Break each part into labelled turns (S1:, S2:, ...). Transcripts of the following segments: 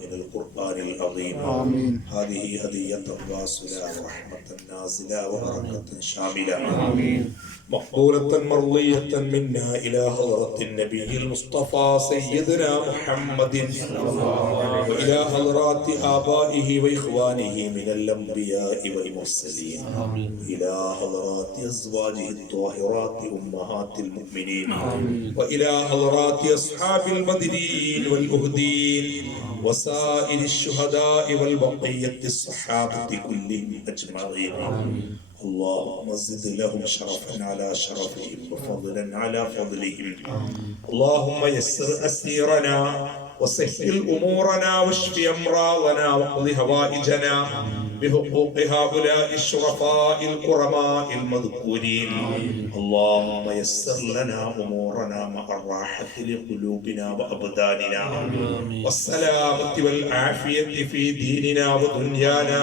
S1: من القرآن العظيم.
S2: آمين.
S1: هذه هدية واصلة ورحمة نازلة وبركة شاملة.
S2: آمين.
S1: مقبولة مرضية منا إلى حضرة النبي المصطفى سيدنا محمد وإلى حضرات آبائه وإخوانه من الأنبياء والمرسلين إلى حضرات أزواجه الطاهرات أمهات المؤمنين وإلى حضرات أصحاب المدنيين والأهدين وسائر الشهداء والبقية الصحابة كلهم أجمعين اللهم زد لهم شرفا على شرفهم وفضلا على فضلهم اللهم يسر أسيرنا وسهل أمورنا واشف أمراضنا واقض هوائجنا بحقوق هؤلاء الشرفاء الكرماء المذكورين اللهم يسر لنا أمورنا مع الراحة لقلوبنا وأبداننا والسلامة والعافية في ديننا ودنيانا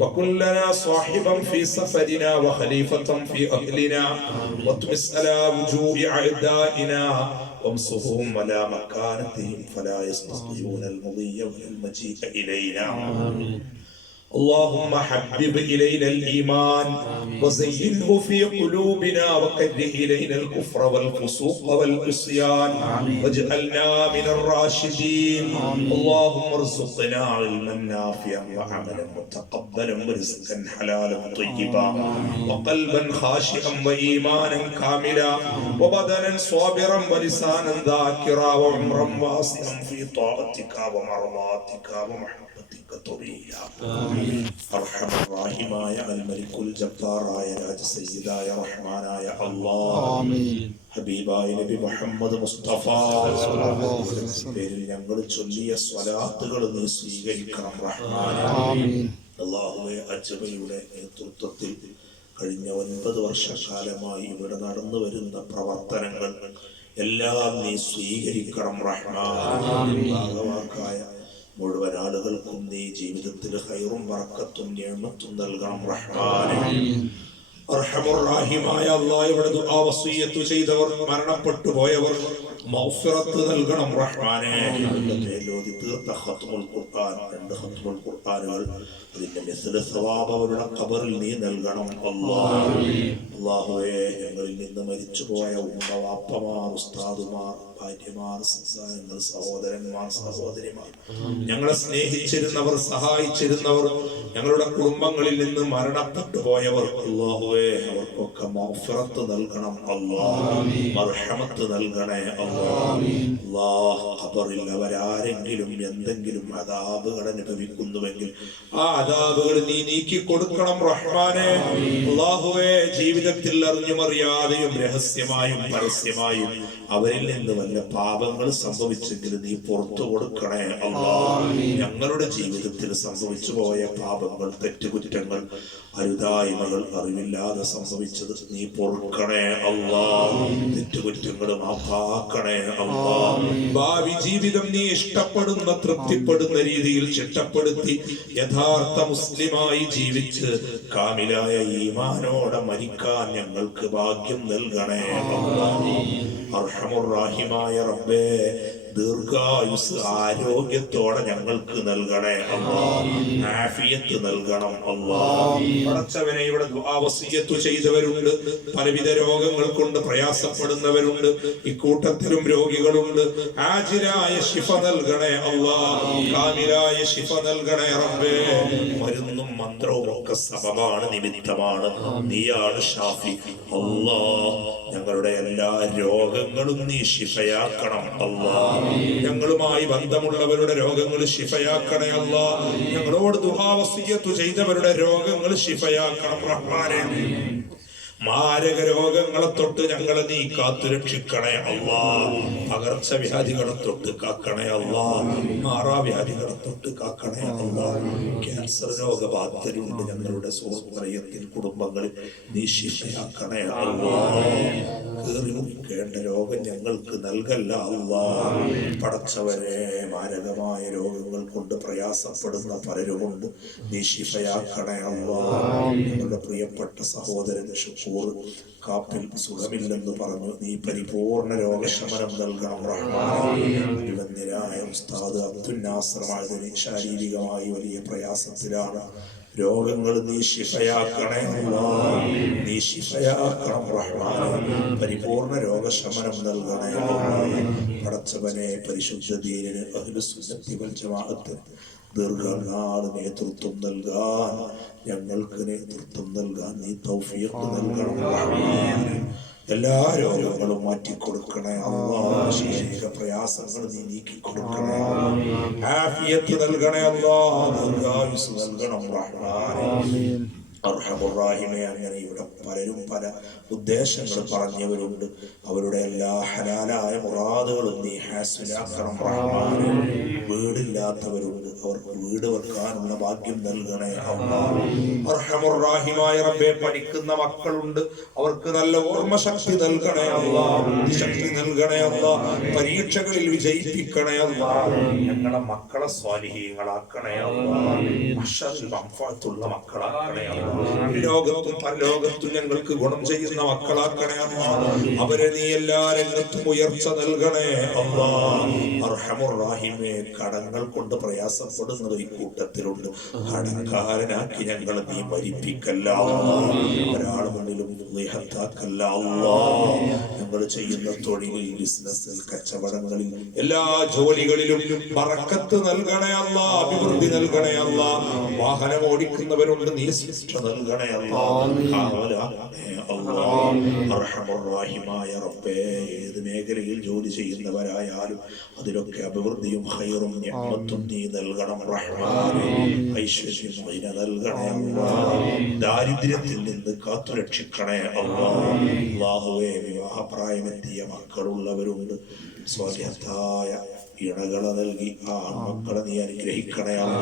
S1: وكن لنا صاحبا في سفرنا وخليفة في أهلنا واطمس على وجوه أعدائنا وامسهم على مكانتهم فلا يستطيعون المضي ولا المجيء إلينا اللهم حبب إلينا الإيمان وزينه في قلوبنا وكره إلينا الكفر والفسوق والعصيان واجعلنا من الراشدين. اللهم ارزقنا علما نافعا وعملا متقبلا ورزقا حلالا طيبا وقلبا خاشعا وإيمانا كاملا وبدنا صابرا ولسانا ذاكرا وعمرا واسعا في طاعتك ومرضاتك ومحبتك طريا അർഹമറാഹിമായ അൽമലിക്കുൽ ജബ്ബാറായ രാജസയ്യിദായ റഹ്മാനായ അല്ലാഹ്
S2: آمين
S1: ഹബീബായ നബി മുഹമ്മദ് മുസ്തഫ പേരിൽ ഞങ്ങൾ ചൊല്ലിയ സ്വലാത്തുകൾ നീ സ്വീകരിക്കണം റഹ്മാനെ
S2: آمين
S1: അള്ളാഹുവെ അജ്ബയുടെ നേതൃത്വത്തിൽ കഴിഞ്ഞ ഒൻപത് വർഷക്കാലമായി ഇവിടെ നടന്നു വരുന്ന പ്രവർത്തനങ്ങൾ എല്ലാം നീ സ്വീകരിക്കണം റഹ്മാൻ ഭാഗവാക്കായ മുഴുവൻ ആളുകൾക്കും നീ ജീവിതത്തിൽ ഹൈറും വറക്കത്തും ഞമത്തും നൽകണം. റഹ്മാനെ. അർഹമുറാഹിമായ അള്ളാഹ് ഇവിടെ ദുആ വസിയ്യത്ത് ചെയ്തവർ മരണപ്പെട്ടു പോയവർ. മൗഫിറത്ത് നൽകണം റഹ്മാനെ. മേലോതി തീർത്ത ഖത്മുൽ ഖുർആൻ രണ്ട് ഖത്മുൽ ഖുർആനുകൾ അതിന്റെ മിസ്ല സവാബ് അവരുടെ ഖബറിൽ നീ നൽകണം. അള്ളാഹുവേ ഞങ്ങളിൽ നിന്ന് മരിച്ചുപോയ ഉമ്മ വാപ്പമാർ ഉസ്താദുമാർ ഭാര്യമാർ സംസാരങ്ങൾ സഹോദരന്മാർ സഹോദരിമാർ ഞങ്ങളെ സ്നേഹിച്ചിരുന്നവർ സഹായിച്ചിരുന്നവർ ഞങ്ങളുടെ കുടുംബങ്ങളിൽ നിന്ന് മരണപ്പെട്ടു പോയവർ അല്ലാഹുവേ അവർക്കൊക്കെ മൗഫിറത്ത് നൽകണം. അള്ളാഹു മർഹമത്ത് നൽകണേ. അല്ലാഹ് ഖബറിൽ അവരാരെങ്കിലും എന്തെങ്കിലും അതാബുകൾ അനുഭവിക്കുന്നുവെങ്കിൽ ആ അതാബുകൾ നീ നീക്കി കൊടുക്കണം റഹ്മാനെ. അല്ലാഹുവേ ജീവിതത്തിൽ അറിഞ്ഞുമറിയാതെയും രഹസ്യമായും പരസ്യമായും അവരിൽ നിന്ന് വല്ല പാപങ്ങൾ സംഭവിച്ചെങ്കിൽ നീ പുറത്തു കൊടുക്കണേ. അള്ളാഹ് ഞങ്ങളുടെ ജീവിതത്തിൽ സംഭവിച്ചു പോയ പാപങ്ങൾ തെറ്റുകുറ്റങ്ങൾ അരുതായ്മകൾ അറിവില്ലാതെ സംഭവിച്ചത് നീ പൊറുക്കണേ അള്ളാ. തെറ്റുകുറ്റങ്ങൾ മാപ്പാക്കണേ അള്ളാ. ഭാവി ജീവിതം നീ ഇഷ്ടപ്പെടുന്ന തൃപ്തിപ്പെടുന്ന രീതിയിൽ ചിട്ടപ്പെടുത്തി യഥാർത്ഥ മുസ്ലിമായി ജീവിച്ച് കാമിലായ ഈമാനോടെ മരിക്കാൻ ഞങ്ങൾക്ക് ഭാഗ്യം നൽകണേ അള്ളാ. അർഹമുറാഹിമായ റബ്ബേ ദീർഘായുസ് ആരോഗ്യത്തോടെ ഞങ്ങൾക്ക് നൽകണേ ആഫിയത്ത് നൽകണം അല്ലാ പടച്ചവനെ ഇവിടെ ദുആവസിയത്ത് ചെയ്തവരുണ്ട്. പലവിധ രോഗങ്ങൾ കൊണ്ട് പ്രയാസപ്പെടുന്നവരുണ്ട്. ഇക്കൂട്ടത്തിലും രോഗികളുണ്ട്. ആജിരായ ശിഫ നൽകണേ കാമിലായ ശിഫ നൽകണേ റബ്ബേ. മരുന്നും മന്ത്രവും ഒക്കെ സബബാണ് നിമിത്തമാണ്. നീയാണ് ഷാഫി. അല്ലാ ഞങ്ങളുടെ എല്ലാ രോഗങ്ങളും നീ ശിഫയാക്കണം അല്ലാ ഞങ്ങളുമായി ബന്ധമുള്ളവരുടെ രോഗങ്ങൾ ശിഫയാക്കണേ അല്ലാ ഞങ്ങളോട് ദുഹാവസിയത്തു ചെയ്തവരുടെ രോഗങ്ങൾ ശിഫയാക്കണം റഹ്മാനെ. മാരക രോഗങ്ങളെ തൊട്ട് ഞങ്ങളെ നീ കാത്തു രക്ഷിക്കണേ അല്ലാ പകർച്ചവ്യാധികളെ തൊട്ട് കാക്കണേ അല്ലാ മാറാവ്യാധികളെ തൊട്ട് കാക്കണേ അല്ലാ ക്യാൻസർ രോഗബാധിതരുണ്ട് ഞങ്ങളുടെ സുഹൃത്തുറയത്തിൽ കുടുംബങ്ങളിൽ. നീ ശിക്ഷയാക്കണേ അല്ലാ കേറി മുക്കേണ്ട രോഗം ഞങ്ങൾക്ക് നൽകല്ല അല്ലാ പടച്ചവരെ മാരകമായ രോഗങ്ങൾ കൊണ്ട് പ്രയാസപ്പെടുന്ന പലരുമുണ്ട് നീ ശിഫയാക്കണേ അല്ലാ ഞങ്ങളുടെ പ്രിയപ്പെട്ട സഹോദരൻ ഷുക്കൂർ കാപ്പിൽ സുഖമില്ലെന്ന് പറഞ്ഞു. നീ പരിപൂർണ രോഗശമനം നൽകണം റഹ്മാനായ ഉസ്താദ് അബ്ദുൽ നാസറമായതിന് ശാരീരികമായി വലിയ പ്രയാസത്തിലാണ്. രോഗങ്ങൾ നീ ശിഫയാക്കണേ. നീ ശിഫയാക്കണം റഹ്മാനെ പരിപൂർണ രോഗശമനം നൽകണേ. പടച്ചവനെ പരിശുദ്ധ ദീനിന് അഹ്ലുസുന്നത്തി വൽ ജമാഅത്ത് ദീർഘനാൾ നേതൃത്വം നൽകാൻ ഞങ്ങൾക്ക് നേതൃത്വം നൽകാൻ നീ തൗഫീഖ് നൽകണം. എല്ലാ രോഗങ്ങളും മാറ്റിക്കൊടുക്കണേ അല്ലാ ശാരീരിക പ്രയാസങ്ങൾ നീ നീക്കി കൊടുക്കണേ ആഫിയത്ത് നൽകണേ അല്ലാ ദീർഘായുസ് നൽകണം റഹ്മാനെ. അർഹമുറാഹിമെ അങ്ങനെ ഇവിടെ പലരും പല ഉദ്ദേശങ്ങൾ പറഞ്ഞവരുണ്ട്. അവരുടെ എല്ലാ ഹലാലായ മുറാദുകളും നീ വീടില്ലാത്തവരുണ്ട്. അവർക്ക് വീട് വെക്കാനുള്ള ഭാഗ്യം നൽകണേ അർഹമുറാഹിമായ റബ്ബെ പഠിക്കുന്ന മക്കളുണ്ട്. അവർക്ക് നല്ല ഓർമ്മശക്തി നൽകണേ ശക്തി നൽകണേ അല്ല പരീക്ഷകളിൽ വിജയിപ്പിക്കണേ അല്ല ഞങ്ങളെ മക്കളെ സ്വാലിഹീങ്ങളാക്കണേ അല്ല മക്കളാക്കണേ അല്ലാ ലോകത്തും പരലോകത്തും ഞങ്ങൾക്ക് ഗുണം ചെയ്യുന്ന മക്കളാക്കണേ അവരെ നീ എല്ലാ രംഗത്തും ഉയർച്ച നൽകണേ അർഹമുറാഹിമേ കടങ്ങൾ കൊണ്ട് പ്രയാസപ്പെടുന്നത് ഈ കൂട്ടത്തിലുണ്ട്. കടക്കാരനാക്കി ഞങ്ങൾ നീ മരിപ്പിക്കല്ല. ഒരാളുകളിലും ഞങ്ങൾ ചെയ്യുന്ന തൊഴിലിൽ ബിസിനസ്സിൽ കച്ചവടങ്ങളിൽ എല്ലാ ജോലികളിലും പറക്കത്ത് നൽകണേ അല്ല. അഭിവൃദ്ധി നൽകണേ അല്ല. വാഹനം ഓടിക്കുന്നവരുണ്ട് നീ ശിക്ഷ നൽകണേ. അർഹമുർറാഹിമായ റബ്ബേ ഏത് മേഖലയിൽ ജോലി ചെയ്യുന്നവരായാലും അതിലൊക്കെ അഭിവൃദ്ധിയും ഹൈറും ഞമ്മത്തും നീ നൽകണം. റഹ്മാനെ ഐശ്വര്യം അതിനെ നൽകണേ. ദാരിദ്ര്യത്തിൽ നിന്ന് കാത്തുരക്ഷിക്കണേ അള്ളാഹുവേ വിവാഹപ്രായമെത്തിയ മക്കളുള്ളവരുണ്ട്. സ്വാധീനത്തായ ഇണകളെ നൽകി ആ മക്കളെ നീ അനുഗ്രഹിക്കണേ അമ്മ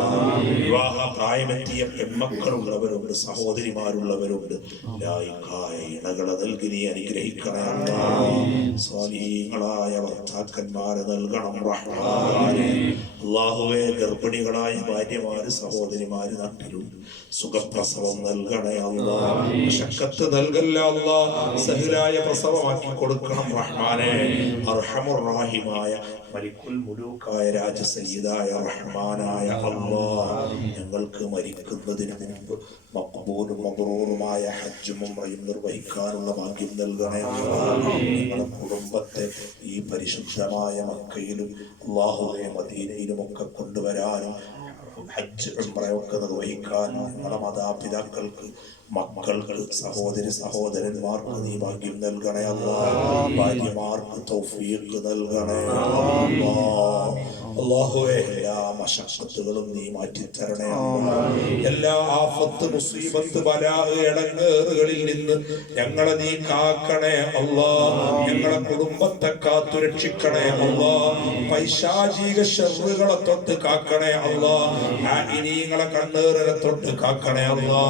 S1: വിവാഹ പ്രായമെത്തിയ പെൺമക്കളുള്ളവരുണ്ട് സഹോദരിമാരുള്ളവരുണ്ട്. ലായിക്കായ ഇണകളെ നൽകി നീ അനുഗ്രഹിക്കണേ അമ്മ സ്വാധീനങ്ങളായ ഭർത്താക്കന്മാരെ നൽകണം റഹ്മാനെ. അള്ളാഹുവെ ഗർഭിണികളായ ഭാര്യമാര് സഹോദരിമാര് നാട്ടിലുണ്ട് സുഖപ്രസവം നൽകണേ അല്ല ശക്കത്ത് നൽകല്ല അല്ല സഹിലായ പ്രസവമാക്കി കൊടുക്കണം റഹ്മാനെ. അർഹമുറാഹിമായ മലിക്കുൽ മുലൂക്കായ രാജസയ്യിദായ റഹ്മാനായ അള്ളാ ഞങ്ങൾക്ക് മരിക്കുന്നതിന് മുമ്പ് മക്ബൂലും മബ്രൂറുമായ ഹജ്ജും നിർവഹിക്കാനുള്ള ഭാഗ്യം നൽകണേ. ഞങ്ങളുടെ കുടുംബത്തെ ഈ പരിശുദ്ധമായ മക്കയിലും അള്ളാഹുവെ മദീനയിലും ഒക്കെ കൊണ്ടുവരാനും ഹജ്ജ് ഉംറയൊക്കെ നിർവഹിക്കാൻ ഞങ്ങളുടെ മാതാപിതാക്കൾക്ക് മക്കൾക്ക് സഹോദരി സഹോദരന്മാർക്ക് നീ ഭാഗ്യം നൽകണേ ഭാര്യമാർക്ക് തൗഫീഖ് നൽകണേ അല്ലാഹുവേ എല്ലാ മശക്കത്തുകളും നീ മാറ്റി തരണേ എല്ലാ ആഫത്ത് മുസീബത്ത് ബലാ ഇടങ്ങേറുകളിൽ നിന്ന് ഞങ്ങളെ നീ കാക്കണേ അള്ളാ ഞങ്ങളെ കുടുംബത്തെ കാത്തു രക്ഷിക്കണേ അള്ളാ പൈശാചിക ഷെറുകളെ തൊട്ട് കാക്കണേ അള്ളാ ഇനിങ്ങളെ കണ്ണേറിനെ തൊട്ട് കാക്കണേ അള്ളാ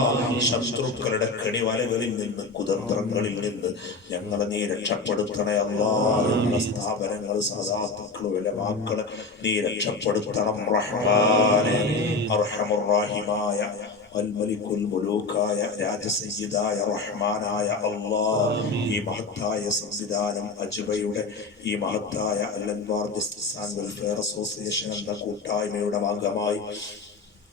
S1: ശത്രുക്കളുടെ കെണിവലകളിൽ നിന്ന് കുതന്ത്രങ്ങളിൽ നിന്ന് ഞങ്ങളെ നീ രക്ഷപ്പെടുത്തണേ അള്ളാ സ്ഥാപനങ്ങൾ സദാത്തുക്കൾ വിലമാക്കളെ നീ രക്ഷപ്പെടുത്തണം റഹ്മാനെ അർഹമുറാഹിമായ രാജസയ്യിദായ റഹ്മാനായ അള്ളാ ഈ മഹത്തായ സംവിധാനം അജുബയുടെ ഈ മഹത്തായ അലൻവാർ ജസ്റ്റിസ് ആൻഡ് വെൽഫെയർ അസോസിയേഷൻ എന്ന കൂട്ടായ്മയുടെ ഭാഗമായി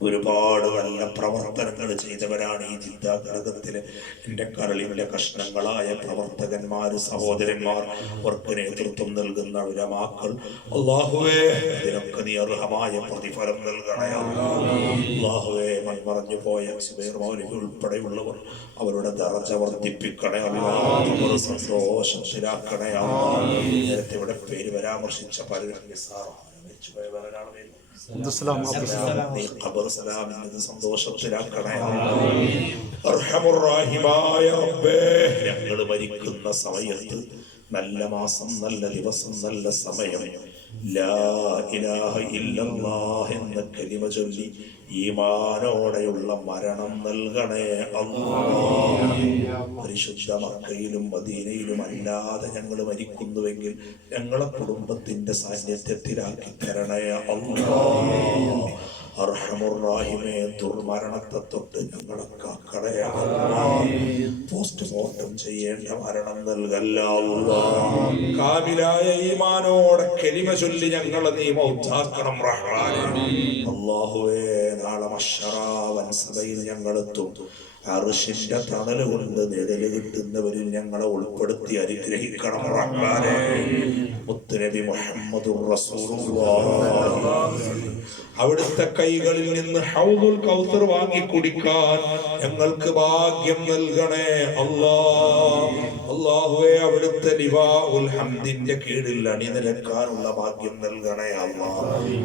S1: ഒരുപാട് നല്ല പ്രവർത്തനങ്ങൾ ചെയ്തവരാണ് ഈ ജിദ്ദ ഘടകത്തിൽ എന്റെ കരളിലെ കഷ്ണങ്ങളായ പ്രവർത്തകന്മാർ സഹോദരന്മാർ അവർക്ക് നേതൃത്വം നൽകുന്ന ഉലമാക്കൾ അള്ളാഹുവേ ഇതിനൊക്കെ നീ അർഹമായ പ്രതിഫലം നൽകണേ. മൺമറഞ്ഞു പോയ സുബൈർ മൗലിക ഉൾപ്പെടെയുള്ളവർ അവരുടെ ദറജ വർദ്ധിപ്പിക്കണേ. അവർ സന്തോഷത്തിലാക്കണേ. അല്ലാ. നേരത്തെ ഇവിടെ പേര് പരാമർശിച്ച പലരും നിസ്സാറാണ് മരിച്ചുപോയ
S2: അബ്ദുസ്സലാം
S1: നീ ഖബർ സലാമിന്നത് സന്തോഷത്തിലാക്കണേ അർഹമുറാഹിമായ റബ്ബേ. ഞങ്ങൾ മരിക്കുന്ന സമയത്ത് നല്ല മാസം നല്ല ദിവസം നല്ല സമയം. ലാ ഇലാഹ ഇല്ലല്ലാഹ് എന്ന കലിമ ചൊല്ലി ഈമാനോടെയുള്ള മരണം നൽകണേ പരിശുദ്ധ മക്കയിലും മദീനയിലും അല്ലാതെ ഞങ്ങൾ മരിക്കുന്നുവെങ്കിൽ ഞങ്ങളെ കുടുംബത്തിന്റെ സാന്നിധ്യത്തിലാക്കി തരണേ അല്ലാഹ് അർഹമുറാഹിമേ ദുർമരണത്തെ തൊട്ട് ഞങ്ങളെ. പോസ്റ്റ്മോർട്ടം ചെയ്യേണ്ട മരണം നൽകല്ല. കാമിലായ ഈമാനോടെ കെലിമ ചൊല്ലി ഞങ്ങളെ നീ മൗത്താക്കണം റഹ്മാനെ അള്ളാഹുവേ നാളെ മഷറാവൻ സഭയിൽ ഞങ്ങളെത്തും അർഷിന്റെ തണൽ കൊണ്ട് നിഴൽ കിട്ടുന്നവരിൽ ഞങ്ങളെ ഉൾപ്പെടുത്തി അനുഗ്രഹിക്കണം മുത്തുനബി മുഹമ്മദ് അവിടുത്തെ കൈകളിൽ നിന്ന് ഹൗദുൽ കൗസർ വാങ്ങി കുടിക്കാൻ ഞങ്ങൾക്ക് ഭാഗ്യം നൽകണേ അല്ലാ അള്ളാഹുവെ അവിടുത്തെ ഹംദിന്റെ കീഴിൽ അണിനിരക്കാനുള്ള ഭാഗ്യം നൽകണേ അല്ലാ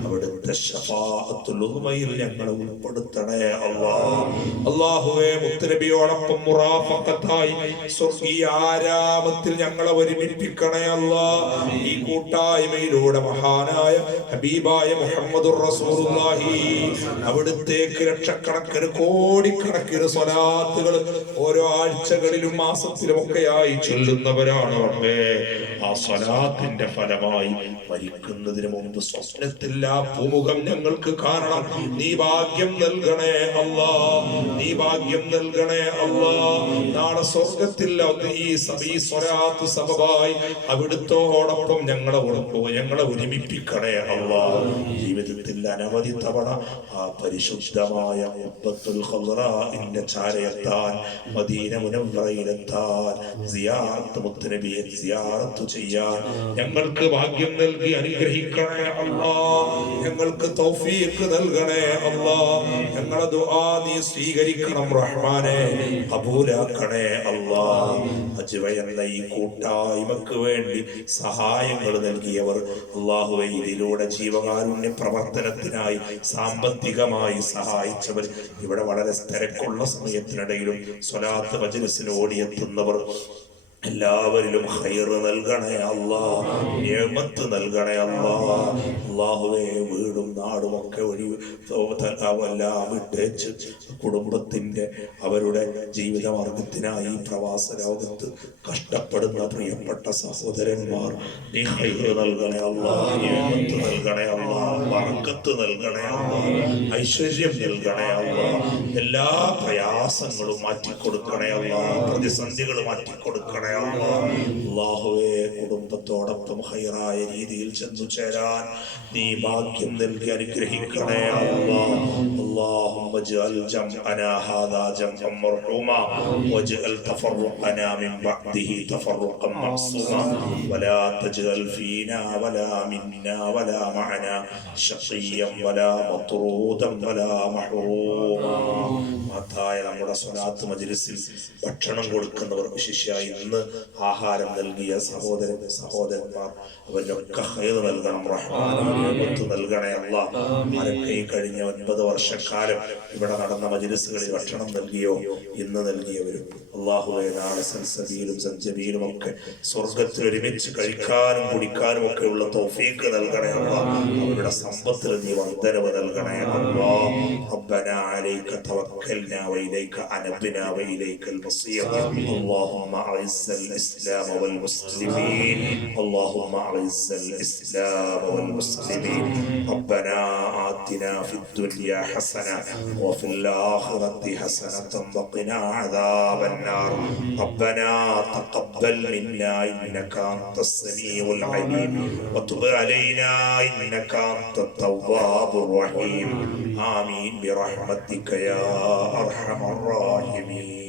S1: അവിടുത്തെ ഷഫാഅത്തുൽ ഉദ്മയിൽ ഞങ്ങളെ ഉൾപ്പെടുത്തണേ അല്ലാ അള്ളാഹുവെ മുത്തനബിയോടൊപ്പം മുറാഫക്കത്തായി സ്വർഗീയ ആരാമത്തിൽ ഞങ്ങളെ ഒരുമിപ്പിക്കണേ അല്ല ഈ കൂട്ടായ്മയിലൂടെ മഹാനായ ഹബീബായ മുഹമ്മദുർ റസൂലുള്ളാഹി അവിടുത്തേക്ക് ലക്ഷക്കണക്കിന് കോടിക്കണക്കിന് സ്വലാത്തുകൾ ഓരോ ആഴ്ചകളിലും മാസത്തിലും ഒക്കെയായി ചൊല്ലുന്നവരാണ് റബ്ബേ ആ സ്വലാത്തിന്റെ ഫലമായി മരിക്കുന്നതിന് മുമ്പ് സ്വപ്നത്തിൽ ആ പൂമുഖം ഞങ്ങൾക്ക് കാരണം നീ ഭാഗ്യം നൽകണേ അല്ലാ. നീ ഭാഗ്യം നൽകണേ അല്ലാ. നാളെ സ്വർഗത്തിൽ ഈ അവിടുത്തോടൊപ്പം ഞങ്ങളെ ഉറപ്പോ ഞങ്ങളെ ഒരുമിപ്പിക്കണേ അല്ലാ. ജീവിതത്തിൽ അനവധി തവണ ആ പരിശുദ്ധമായ ഉബ്ബത്തുൽ ഇന്ന ചാരയെത്താൻ മദീന മുനവ്വറയിലെത്താൻ സിയാറത്ത് മുത്തനബിയെ സിയാറത്ത് ചെയ്യാൻ ഞങ്ങൾക്ക് ഭാഗ്യം നൽകി അനുഗ്രഹിക്കണേ അല്ലാ ഞങ്ങൾക്ക് തൗഫീഖ് നൽകണേ അല്ലാ ഞങ്ങളെ ദുആ നീ സ്വീകരിക്കണം റഹ്മാനെ. കബൂലാക്കണേ അല്ലാ അജ്വ എന്ന ഈ കൂട്ടായ്മക്ക് വേണ്ടി സഹായങ്ങൾ നൽകിയവർ അള്ളാഹുവെ ഇതിലൂടെ ജീവകാരുണ്യ പ്രവർത്തനത്തിനായി സാമ്പത്തികമായി സഹായിച്ചവർ ഇവിടെ വളരെ തിരക്കുള്ള സമയത്തിനിടയിലും സ്വലാത്ത് മജ്ലിസിന് ഓടിയെത്തുന്നവർ എല്ലാവരിലും ഹൈറ് നൽകണേ അല്ലാ നിയമത്ത് നൽകണേ അല്ലാ. അള്ളാഹുവെ വീടും നാടും ഒക്കെ ഒരു എല്ലാം വിട്ടേച്ച് കുടുംബത്തിന്റെ അവരുടെ ജീവിതമാർഗത്തിനായി പ്രവാസ ലോകത്ത് കഷ്ടപ്പെടുന്ന പ്രിയപ്പെട്ട സഹോദരന്മാർ നീ ഹൈറ് നൽകണേ അല്ലാ നിയമത്ത് നൽകണേ അല്ലാ വറക്കത്ത് നൽകണേ അല്ലാ ഐശ്വര്യം നൽകണേ അല്ലാ. എല്ലാ പ്രയാസങ്ങളും മാറ്റിക്കൊടുക്കണേ അല്ലാ പ്രതിസന്ധികൾ മാറ്റിക്കൊടുക്കണേ അള്ളാഹുവെ കുടുംബത്തോടൊപ്പം ഹൈറായ രീതിയിൽ ചെന്നു ചേരാൻ നീ ഭാഗ്യം നൽകി അനുഗ്രഹിക്കണേ അല്ലാ اللهم اجعل جمعنا هذا جمعا مرحوما واجعل تفرقنا من بعده تفرقا معصوما ولا تجعل فينا ولا منا ولا معنا شقيا ولا مطرودا ولا محروما മഹത്തായ നമ്മുടെ സ്വലാത്ത് മജ്ലിസിൽ ഭക്ഷണം കൊടുക്കുന്നവർ വിശിഷ്യായി ഇന്ന് ആഹാരം നൽകിയ സഹോദരൻ സഹോദരന്മാർ അവരൊക്കെ ഹൈർ നൽകണം റഹ്മാനത്ത് നൽകണേ അല്ല ആരൊക്കെ ഈ കഴിഞ്ഞ ഒൻപത് വർഷക്കാലം ഇവിടെ നടന്ന മജ്ലിസുകളിൽ ഭക്ഷണം നൽകിയോ ഇന്ന് നൽകിയവരും അള്ളാഹുവെ നാളെ സൽസബിയിലും സഞ്ചബിയിലും ഒക്കെ സ്വർഗത്തിൽ ഒരുമിച്ച് കഴിക്കാനും കുടിക്കാനും ഒക്കെ ഉള്ള തൗഫീക്ക് നൽകണേ അല്ല അവരുടെ സമ്പത്തിൽ നീ വർധനവ് നൽകണേ അല്ലാ ربنا عليك توكلنا وإليك أنبنا وإليك المصير اللهم أعز الإسلام والمسلمين اللهم أعز الإسلام والمسلمين. ربنا آتنا في الدنيا حسنة وفي الآخرة حسنة وقنا عذاب النار. ربنا تقبل منا إنك أنت السميع العليم وتب علينا إنك أنت التواب الرحيم. آمين برحمتك يا أرحم الراحمين.